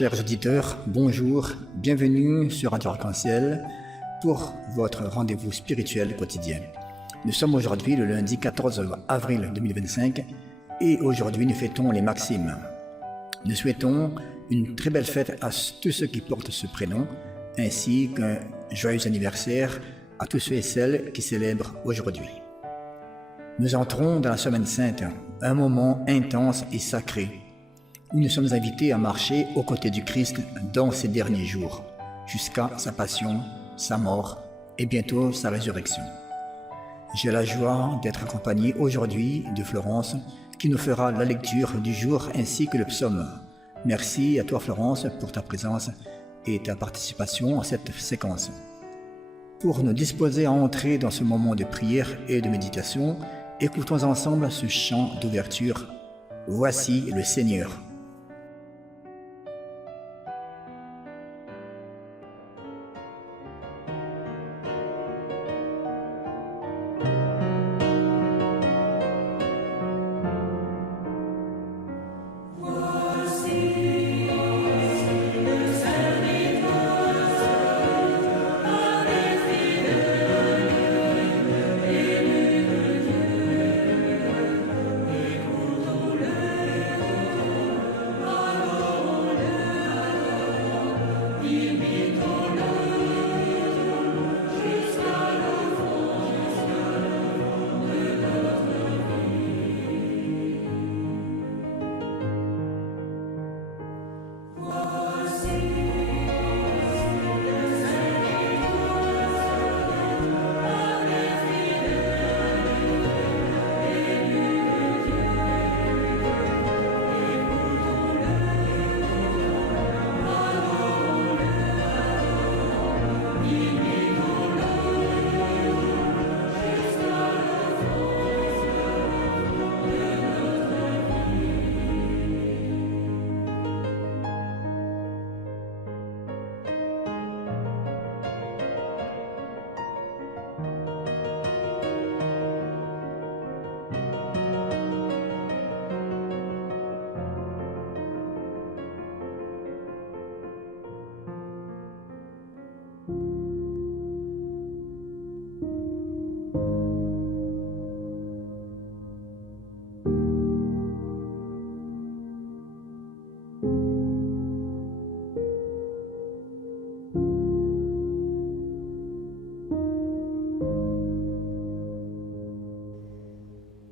Chers auditeurs, bonjour, bienvenue sur Radio Arc-en-Ciel pour votre rendez-vous spirituel quotidien. Nous sommes aujourd'hui le lundi 14 avril 2025 et aujourd'hui nous fêtons les Maximes. Nous souhaitons une très belle fête à tous ceux qui portent ce prénom ainsi qu'un joyeux anniversaire à tous ceux et celles qui célèbrent aujourd'hui. Nous entrons dans la Semaine Sainte, un moment intense et sacré où nous sommes invités à marcher aux côtés du Christ dans ces derniers jours, jusqu'à sa passion, sa mort et bientôt sa résurrection. J'ai la joie d'être accompagné aujourd'hui de Florence qui nous fera la lecture du jour ainsi que le psaume. Merci à toi Florence pour ta présence et ta participation à cette séquence. Pour nous disposer à entrer dans ce moment de prière et de méditation, écoutons ensemble ce chant d'ouverture. Voici le Seigneur.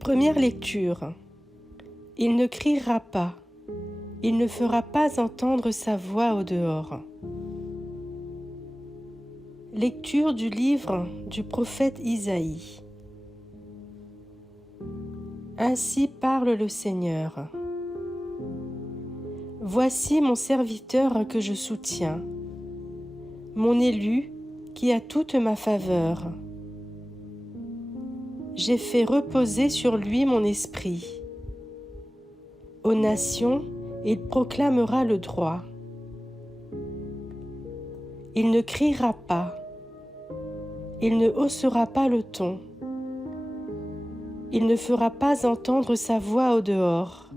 Première lecture. Il ne criera pas, il ne fera pas entendre sa voix au dehors. Lecture du livre du prophète Isaïe. Ainsi parle le Seigneur. Voici mon serviteur que je soutiens, mon élu qui a toute ma faveur. J'ai fait reposer sur lui mon esprit. Aux nations, il proclamera le droit. Il ne criera pas, il ne haussera pas le ton, il ne fera pas entendre sa voix au dehors.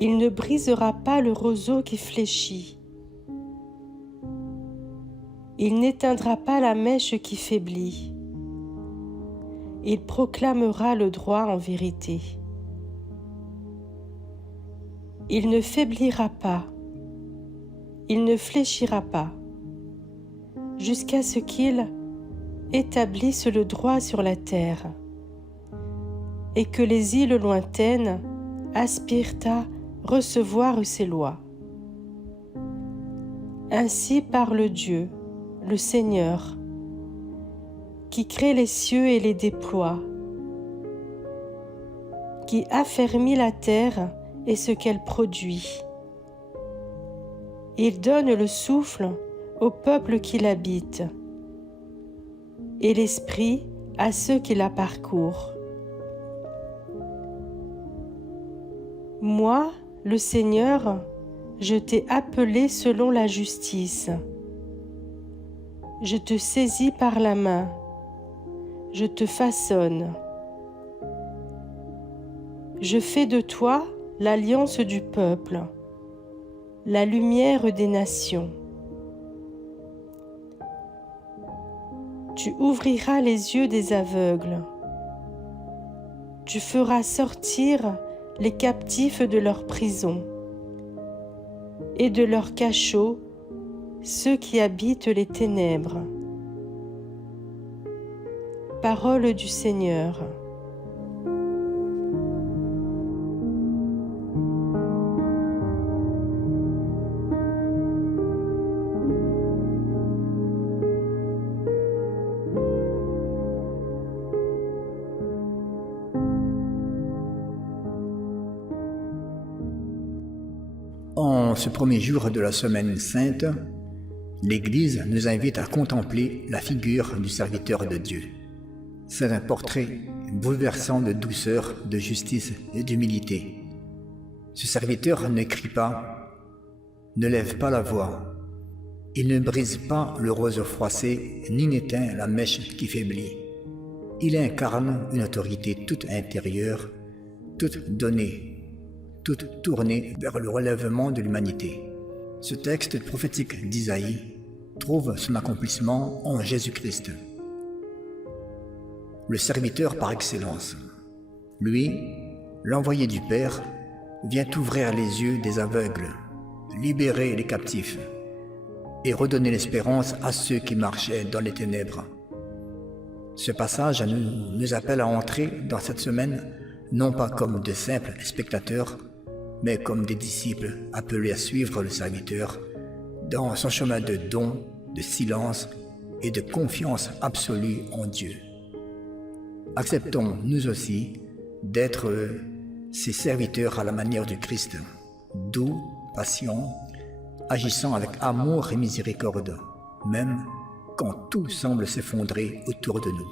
Il ne brisera pas le roseau qui fléchit. Il n'éteindra pas la mèche qui faiblit. Il proclamera le droit en vérité. Il ne faiblira pas, il ne fléchira pas, jusqu'à ce qu'il établisse le droit sur la terre, et que les îles lointaines aspirent à recevoir ses lois. Ainsi parle Dieu, le Seigneur, qui crée les cieux et les déploie, qui affermit la terre et ce qu'elle produit. Il donne le souffle au peuple qui l'habite, et l'esprit à ceux qui la parcourent. Moi, le Seigneur, je t'ai appelé selon la justice. Je te saisis par la main, je te façonne. Je fais de toi l'alliance du peuple, la lumière des nations. Tu ouvriras les yeux des aveugles. Tu feras sortir les captifs de leur prison et de leurs cachots ceux qui habitent les ténèbres. Parole du Seigneur. En ce premier jour de la Semaine Sainte, l'Église nous invite à contempler la figure du serviteur de Dieu. C'est un portrait bouleversant de douceur, de justice et d'humilité. Ce serviteur ne crie pas, ne lève pas la voix. Il ne brise pas le roseau froissé, ni n'éteint la mèche qui faiblit. Il incarne une autorité toute intérieure, toute donnée, toute tournée vers le relèvement de l'humanité. Ce texte prophétique d'Isaïe trouve son accomplissement en Jésus-Christ, le serviteur par excellence. Lui, l'envoyé du Père, vient ouvrir les yeux des aveugles, libérer les captifs et redonner l'espérance à ceux qui marchaient dans les ténèbres. Ce passage nous appelle à entrer dans cette semaine non pas comme de simples spectateurs, mais comme des disciples appelés à suivre le serviteur dans son chemin de don, de silence et de confiance absolue en Dieu. Acceptons, nous aussi, d'être ces serviteurs à la manière du Christ, doux, patients, agissant avec amour et miséricorde, même quand tout semble s'effondrer autour de nous.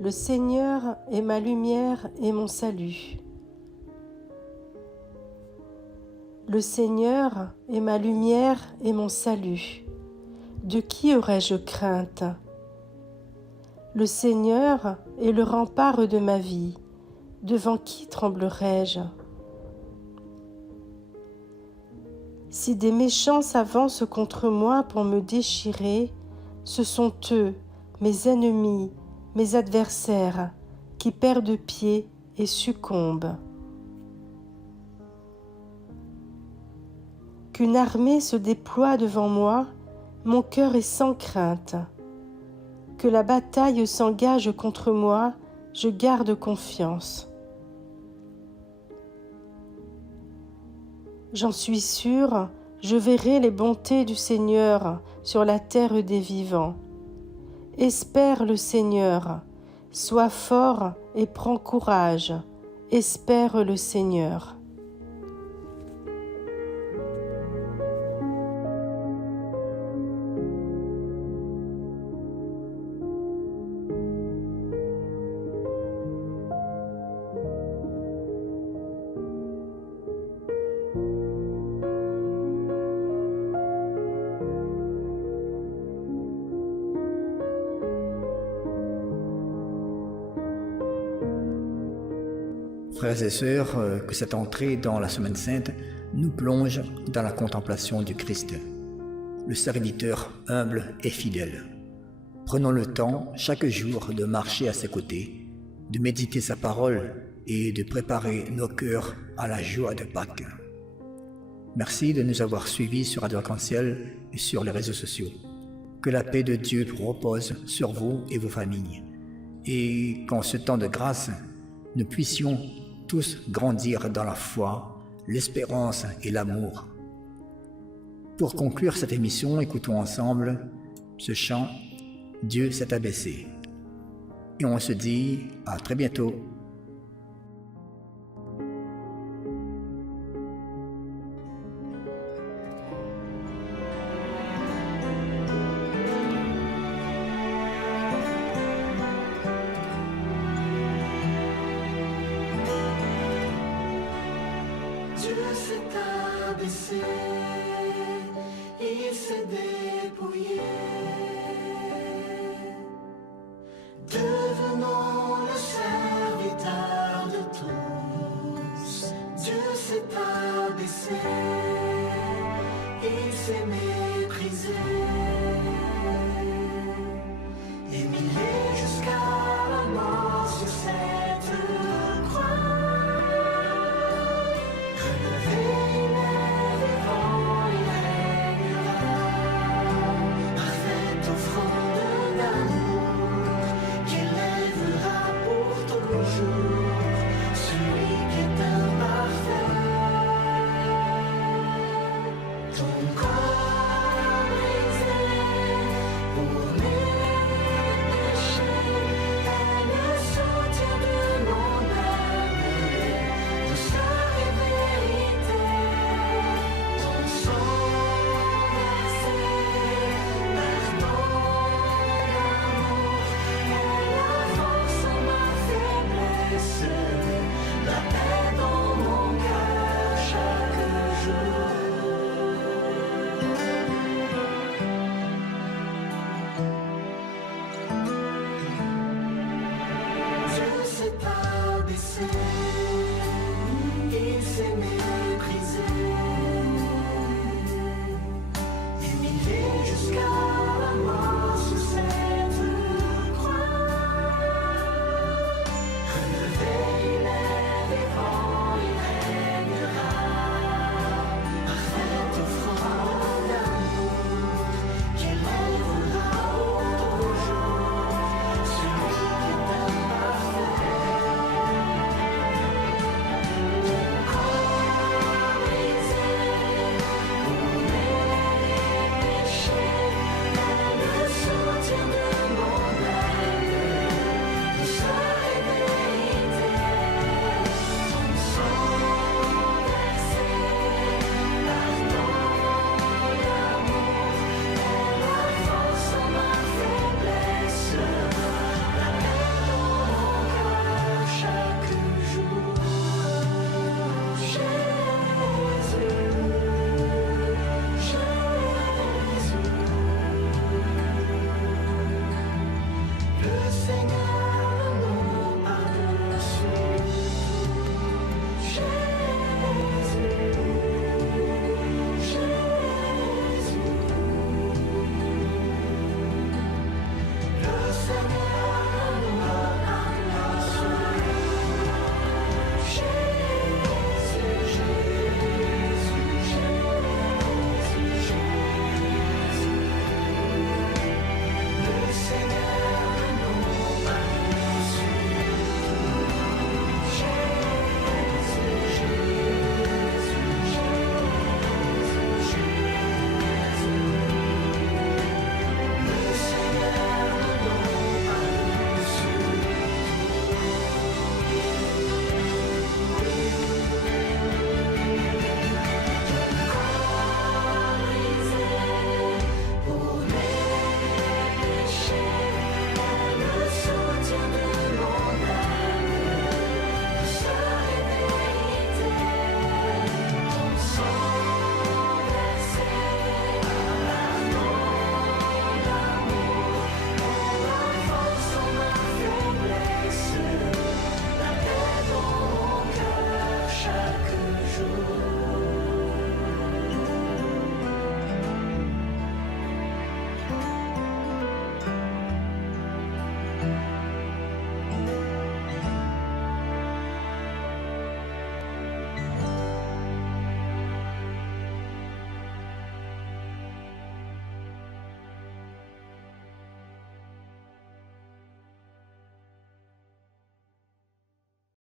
Le Seigneur est ma lumière et mon salut. Le Seigneur est ma lumière et mon salut. De qui aurais-je crainte? Le Seigneur est le rempart de ma vie. Devant qui tremblerais-je? Si des méchants s'avancent contre moi pour me déchirer, ce sont eux, mes ennemis, mes adversaires, qui perdent pied et succombent. Qu'une armée se déploie devant moi, mon cœur est sans crainte. Que la bataille s'engage contre moi, je garde confiance. J'en suis sûre, je verrai les bontés du Seigneur sur la terre des vivants. Espère le Seigneur, sois fort et prends courage, espère le Seigneur. Frères et sœurs, que cette entrée dans la Semaine Sainte nous plonge dans la contemplation du Christ, le serviteur humble et fidèle. Prenons le temps chaque jour de marcher à ses côtés, de méditer sa parole et de préparer nos cœurs à la joie de Pâques. Merci de nous avoir suivis sur Radio Arc-en-Ciel et sur les réseaux sociaux. Que la paix de Dieu repose sur vous et vos familles, et qu'en ce temps de grâce, nous puissions tous grandir dans la foi, l'espérance et l'amour. Pour conclure cette émission, écoutons ensemble ce chant « Dieu s'est abaissé ». Et on se dit à très bientôt. Dieu s'est abaissé, il s'est dépouillé. Devenons le serviteur de tous. Dieu s'est abaissé, il s'est méprisé. Humilié jusqu'à la mort sur cette croix. Relevé, il est vivant, il régnera. Parfaite offrande d'amour, qui lèvera pour toujours celui qui est imparfait. Ton corps